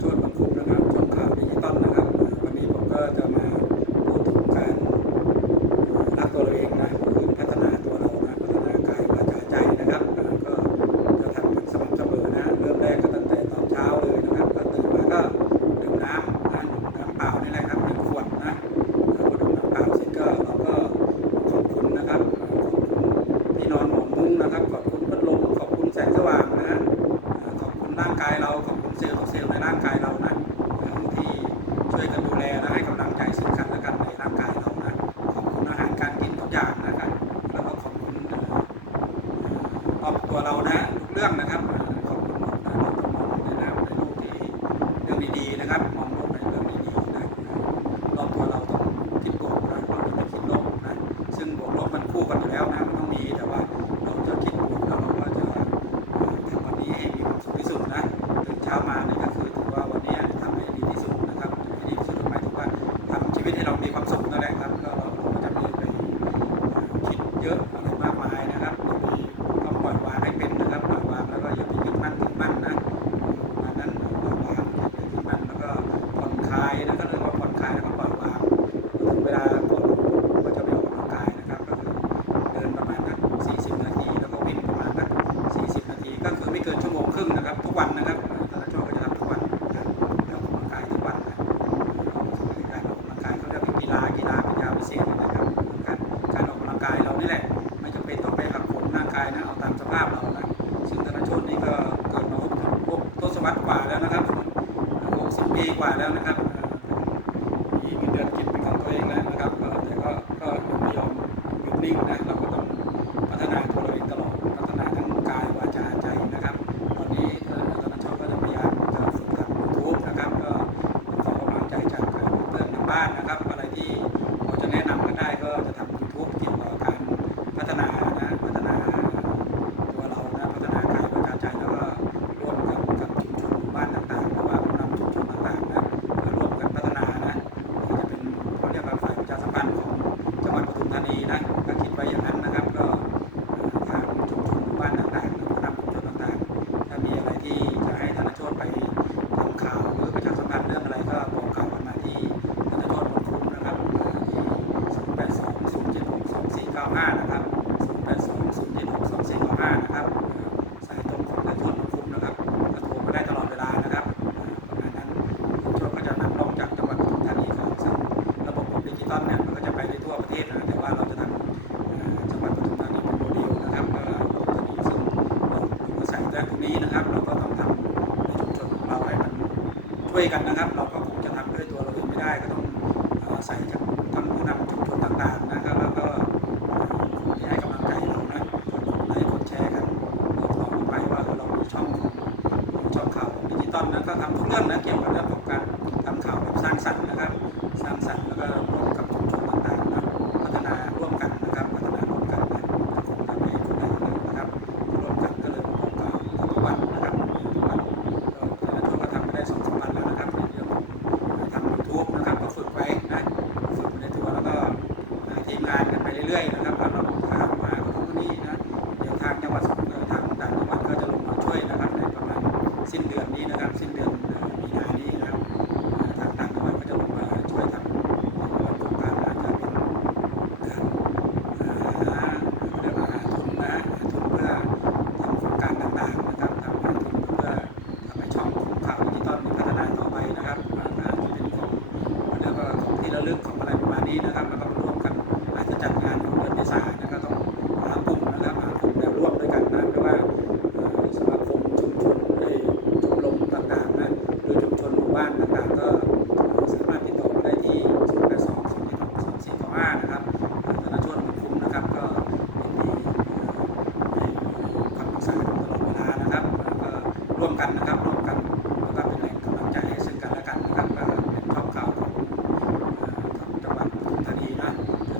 চলবেন เซลล์ทุกเซลล์ในร่างกายเรานะที่ช่วยกันดูแลและให้กำลังใจสึ่งกันและกันในร่างกายเรานะขอบคุณอาหารการกินทุกอย่างนะครับแล้วก็ขอบคุณตอบตัวเรานะทุกเรื่องนะครับขอบคุณหมดนะทุกคนในนามในโลกที่เรื่องดีๆนะครับมอง กว่าแล้วนะครับมีเงินเดือนกินเป็นของตัวเองแล้วนะครับแต่ก็ก็ไม่ยอมหยุดนิ่งนะเราก็ กันของจังหวัดปทุมธานีนะก็คิดไปอย่างนั้นนะ คุยกันนะครับ เราก็คงจะทำด้วยตัวเราเองไม่ได้ก็ต้องอาศัยจา ร่วมกันนะครับร่วมกันแล้วก็เป็นแรงกำลังใจให้ซึ่งกันและกันนะครับก็เป็นข่องข่าวของจังหวัดปทุมธานีนะ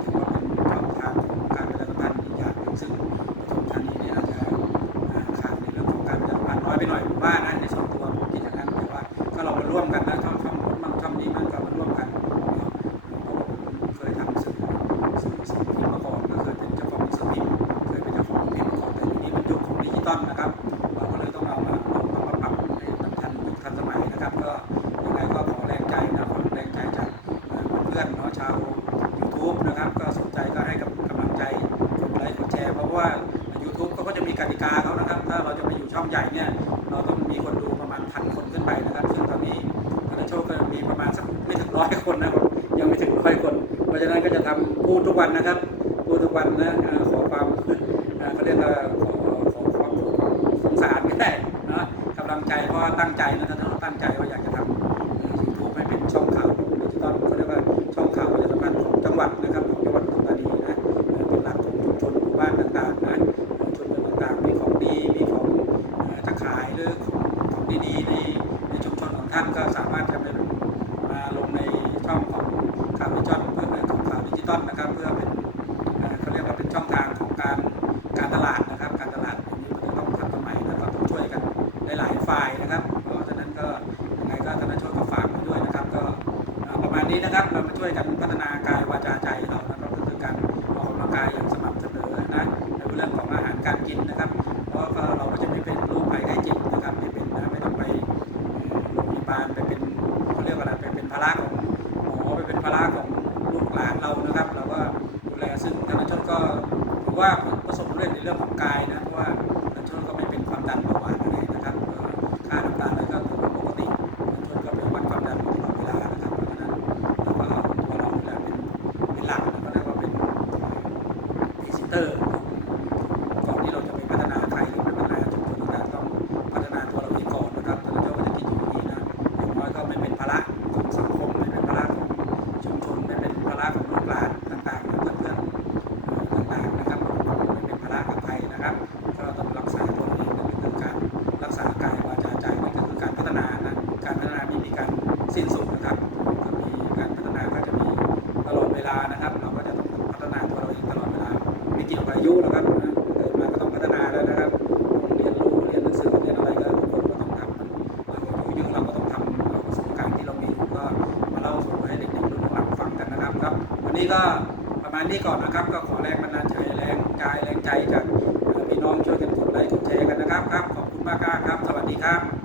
ถือว่าเป็นข่องทางของการเป็นรัฐบาลอีกอย่างซึ่งปทุมธานีเนี่ยอาจจะขาดในเรื่องของการเป็นรัฐบาลน้อยไปหน่อยผมว่านะในส่วนตัวผมคิดอย่างนั้นแต่ว่าก็เรามาร่วมกันนะ มีกติกาเขานะครับ ถ้าเราจะไปอยู่ช่องใหญ่เนี่ย เราต้องมีคนดูประมาณพันคนขึ้นไปนะครับ ซึ่งตอนนี้ธนโชคก็มีประมาณสักไม่ถึงร้อยคนนะยังไม่ถึงร้อยคน เพราะฉะนั้นก็จะทำพูดทุกวันนะครับ พูดทุกวันนะขอความเขาเรียกว่าขอขความสงสารไม่ได้นะกำลังใจเพราะตั้งใจนะท่านตั้งใจ 带了 นี้ก็ประมาณนี้ก่อนนะครับ ก็ขอแรงบันดาลใจแรงกายแรงใจจากพี่น้องช่วยกันกดไลค์กดแชร์กันนะครับครับ ขอบคุณมากครับ สวัสดีครับ